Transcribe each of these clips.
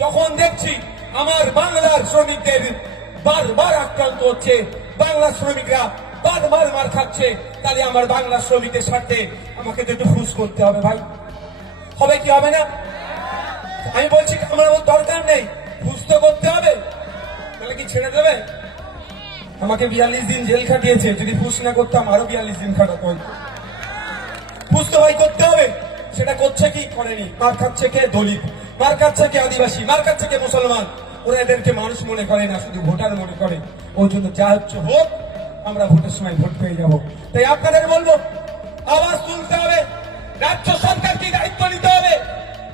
যখন দেখছি আমার বাংলার শ্রমিকদের বারবার আক্রান্ত হচ্ছে বাংলা শ্রমিকরা বারবার মার খাচ্ছে, তাহলে আমার বাংলা শ্রমিকের স্বার্থে আমাকে তো একটু ফুস করতে হবে ভাই। হবে কি হবে না? আমি বলছি আমার ওর দরকার নেই ফুস তো করতে হবে। তাহলে কি ছেড়ে দেবে? আমাকে বিয়াল্লিশ দিন জেল খাটিয়েছে, যদি ফুস না করতাম আরও বিয়াল্লিশ দিন খাটাতে। ফুস তো ভাই করতে হবে। সেটা করছে কি করেনি? মার খাচ্ছে কে দলিত। মার খাচ্ছে কে আদিবাসী। মার খাচ্ছে কে মুসলমান। ওরা এদেরকে মানুষ মনে করে না, শুধু ভোটার মনে করে। ওই জন্য যা হচ্ছে হোক, আমরা ভোটের সময় ভোট পেয়ে যাব। তাই আপনাদের বলব, আওয়াজ তুলতে হবে। রাজ্য সরকারকে দায়িত্ব নিতে হবে।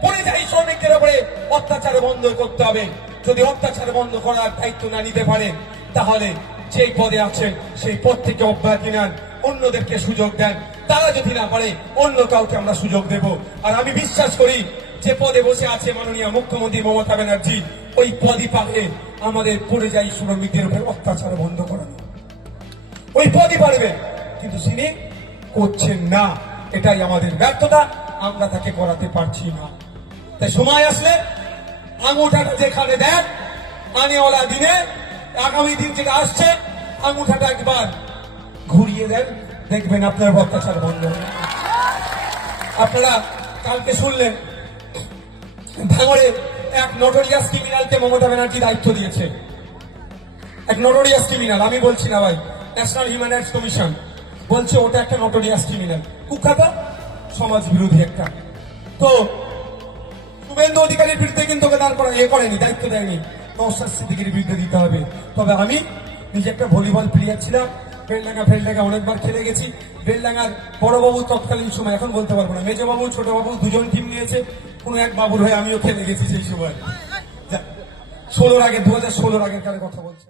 পরিযায়ী শ্রমিকদের উপরে অত্যাচার বন্ধ করতে হবে। যদি অত্যাচার বন্ধ করার দায়িত্ব না নিতে পারে, তাহলে যেই পদে আছেন, সেই পদ থেকে অব্যাহতি নেন। অন্যদেরকে সুযোগ দেন। তারা যদি না পারে, অন্য কাউকে আমরা সুযোগ দেব। আর আমি বিশ্বাস করি, যে পদে বসে আছে মাননীয় মুখ্যমন্ত্রী মমতা ব্যানার্জি, ওই পদই পাবে। আমাদের পরিযায়ী শ্রমিকদের উপরে অত্যাচার বন্ধ করানো ওই পদই পারবে। কিন্তু তিনি করছেন না। এটাই আমাদের ব্যর্থতা। আমরা তাকে করাতে পারছি না। তাই সময় আসলে আঙুঠাটা যেখানে দেন, আনেওয়ালা দিনে, আগামী দিন যেটা আসছে, আঙুঠাটা একবার ঘুরিয়ে দেন। দেখবেন আপনার অত্যাচার বন্ধ আপনারা কালকে শুনলেন, ভাঙড়ে এক নোটোরিয়াস ক্রিমিনালকে মমতা ব্যানার্জি দায়িত্ব দিয়েছে। এক নোটোরিয়াস ক্রিমিনাল আমি বলছি না ভাই ন্যাশনাল হিউম্যান রাইটস কমিশন বলছে ওটা একটা নোটোরিয়াস ক্রিমিনাল কুখ্যাত, সমাজ বিরোধী একটা। তো, শুভেন্দু অধিকারীর বিরুদ্ধে কিন্তু ওকে দাঁড় করা এ করেনি, দায়িত্ব দেয়নি। নৌসাদ সিদ্দিকির বিরুদ্ধে দিতে হবে। তবে আমি নিজে একটা ভলিবল প্লেয়ার ছিলাম। বেলডাঙ্গা ফেলডাঙ্গা অনেকবার খেলে গেছি। বেলডাঙ্গার বড়বাবু তৎকালীন সময়, এখন বলতে পারব না। মেজবাবু, ছোটবাবু দুজন টিম নিয়েছে। কোনো এক বাবুর হয়ে আমিও খেলে গেছি সেই সময়। ষোলোর আগে দু হাজার ষোলোর আগের কথা বলছি।